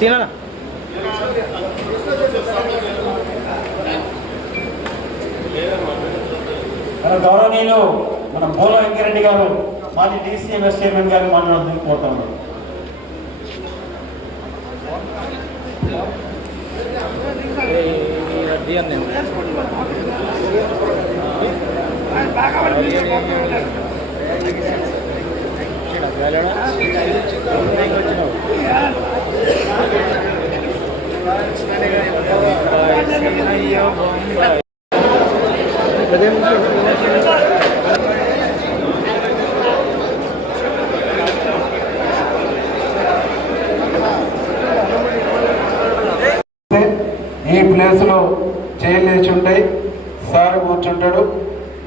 సీనా మన గౌరవనీయులు మన బోల వెంకరెడ్డి గారు మాజీ డీసీఎంఎస్ చైర్మన్ గారిని మాట్లాడుతూ కోరుతా ఉన్నారు ఈ ప్లేస్లో చేయలేచి ఉంటాయి. సార్ కూర్చుంటాడు.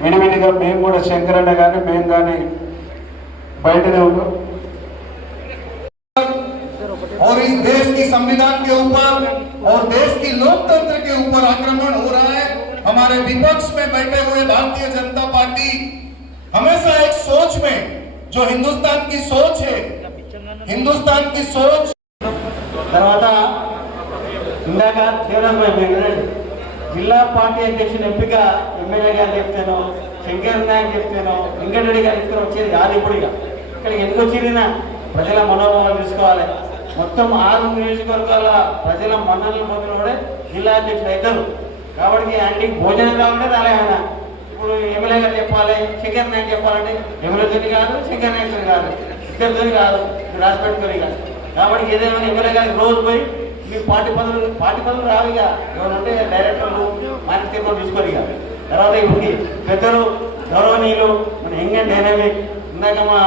విడివిడిగా మేము కూడా శంకరన్న కానీ మేము కానీ బయటనే ఉంటాం और इस देश की संविधान के ऊपर और देश की लोकतंत्र के ऊपर आक्रमण हो रहा है हमारे विपक्ष में बैठे हुए भारतीय जनता पार्टी हमेशा एक सोच में जो हिंदुस्तान की सोच है हिंदुस्तान की सोच తర్వాత ఇందాక దేవరాజ్ భాయ్ వెంకరెడ్డి జిల్లా పార్టీ అధ్యక్షుని ఎంపిక ఎమ్మెల్యే గారు చెప్తాను శంకర్ నాయక్ చెప్తాను వెంకటరెడ్డి గారు చెప్తాను వచ్చేది కాదు ఇప్పుడు ఇక ఇక్కడికి ఎందుకు వచ్చిందినా ప్రజల మనోభావాలు తీసుకోవాలి మొత్తం ఆరు నియోజకవర్గాల ప్రజల మన్నలను పొందినప్పుడే జిల్లా అధ్యక్షుడు అవుతారు కాబట్టి ఆయనకి భోజనం కావాలంటే రాలే ఆయన ఇప్పుడు ఎమ్మెల్యే గారు చెప్పాలి శంకర్ నాయక్ చెప్పాలంటే ఎమ్మెల్యేతో కాదు శంకర్ నాయకులు కాదు. ఇద్దరితో కాదు రాసి కాదు. కాబట్టి ఏదైనా ఎమ్మెల్యే గారికి రోజు పోయి మీ పార్టీ పనులు పార్టీ పనులు రావు ఇక. ఎవరంటే డైరెక్టర్లు మనకి తీర్మానం తీసుకోరు ఇక. తర్వాత ఇప్పుడు పెద్దలు గౌరవనీయులు మన యంగ్ అండ్ డైనామిక్ ఇందాక మా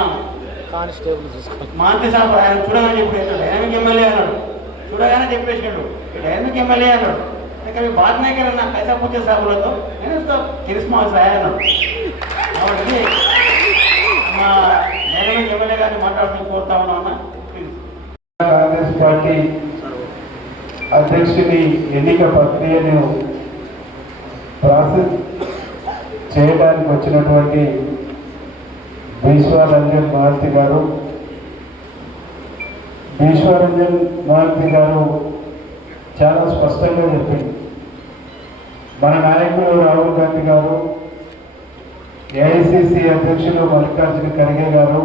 కానిస్టేబుల్ చూసుకోవాలి మాంతి సాబ్ ఆయన చూడగానే చెప్పాడు "ఇతను డైనామిక్ ఎమ్మెల్యే అన్నాడు. చూడగానే చెప్పేసాడు "ఈ డైనామిక్ ఎమ్మెల్యే అన్నాడు. ఇంకా మీ బాధ నాయకులు అన్న పైసా పూజ సాబులతో నేను ఇస్తా కిరిస్మా సాయ అన్నాడు. కాబట్టి మా డైనామిక్ ఎమ్మెల్యే గారిని మాట్లాడుతూ కోరుతా ఉన్నా అన్న. ప్లీజ్ కాంగ్రెస్ పార్టీ అధ్యక్షుని ఎన్నిక ప్రక్రియను ప్రాసెస్ చేయడానికి వచ్చినటువంటి భీశ్వరంజన్ మహర్తి గారు. భీశ్వరంజన్ మహర్తి గారు చాలా స్పష్టంగా చెప్పింది. మన నాయకులు రాహుల్ గాంధీ గారు ఏఐసిసి అధ్యక్షులు మల్లికార్జున ఖర్గే గారు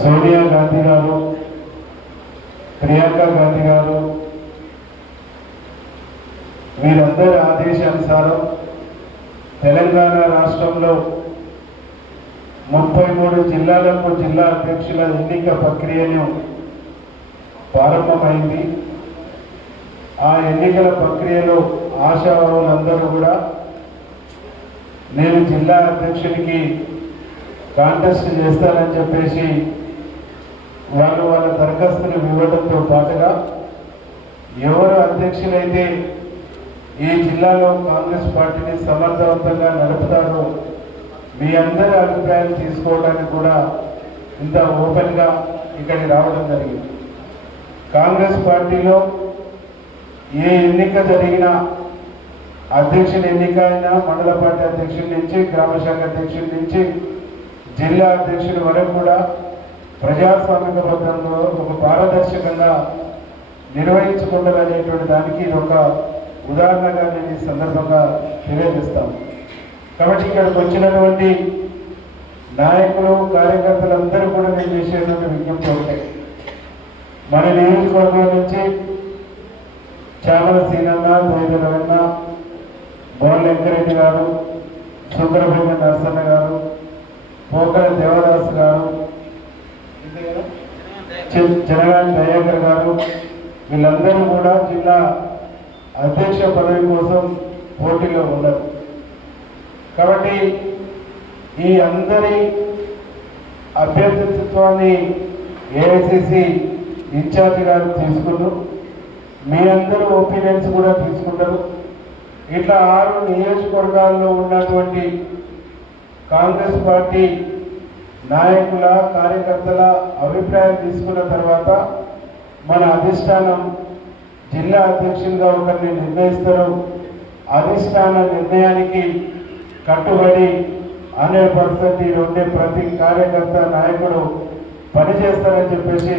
సోనియా గాంధీ గారు ప్రియాంక గాంధీ గారు వీరందరి ఆదేశానుసారం తెలంగాణ రాష్ట్రంలో ముప్పై మూడు జిల్లాలకు జిల్లా అధ్యక్షుల ఎన్నిక ప్రక్రియను ప్రారంభమైంది. ఆ ఎన్నికల ప్రక్రియలో ఆశావాహులందరూ కూడా నేను జిల్లా అధ్యక్షునికి కాంటెస్ట్ చేస్తానని చెప్పేసి వాళ్ళు వాళ్ళ దరఖాస్తులు ఇవ్వడంతో పాటుగా ఎవరు అధ్యక్షులైతే ఈ జిల్లాలో కాంగ్రెస్ పార్టీని సమర్థవంతంగా నడుపుతారో మీ అందరి అభిప్రాయాలు తీసుకోవడానికి కూడా ఇంత ఓపెన్గా ఇక్కడికి రావడం జరిగింది. కాంగ్రెస్ పార్టీలో ఏ ఎన్నిక జరిగినా అధ్యక్షుని ఎన్నిక అయినా మండల పార్టీ అధ్యక్షుడి నుంచి గ్రామ శాఖ అధ్యక్షుడి నుంచి జిల్లా అధ్యక్షుడి వరకు కూడా ప్రజాస్వామిక బద్దంలో ఒక పారదర్శకంగా నిర్వహించుకుంటారనేటువంటి దానికి ఇది ఒక ఉదాహరణగా నేను ఈ సందర్భంగా నివేదిస్తాను కాబట్టి ఇక్కడికి వచ్చినటువంటి నాయకులు కార్యకర్తలందరూ కూడా నేను చేసేటువంటి విజ్ఞప్తి ఒకటే. మన నియోజకవర్గం నుంచి చామల సీనన్న దైదలవన్న బోల్ వెంకరెడ్డి గారు సుబ్రహ్మణ్య నరసన్న గారు పోకల దేవదాస్ గారు చి- జనగాని దయాకర్ గారు వీళ్ళందరూ కూడా జిల్లా అధ్యక్ష పదవి కోసం పోటీలో ఉన్నారు. కాబట్టి ఈ అందరి అభ్యర్థిత్వాన్ని ఏఐసిసి ఇన్ఛార్జ్ గారు తీసుకున్నారు మీ అందరూ ఒపీనియన్స్ కూడా తీసుకుంటారు. ఇట్లా ఆరు నియోజకవర్గాల్లో ఉన్నటువంటి కాంగ్రెస్ పార్టీ నాయకుల కార్యకర్తల అభిప్రాయం తీసుకున్న తర్వాత మన అధిష్టానం జిల్లా అధ్యక్షులుగా ఒకరిని నిర్ణయిస్తారు. అధిష్టాన నిర్ణయానికి కట్టుబడి హండ్రెడ్ పర్సెంట్ ఉండే ప్రతి కార్యకర్త నాయకుడు పని చేస్తారని చెప్పేసి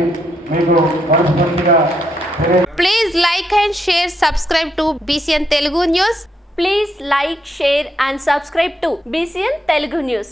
మీకు మనస్ఫూర్తిగా తెలియ Please like and share, subscribe to BCN Telugu News. Please like, share and subscribe to BCN Telugu News.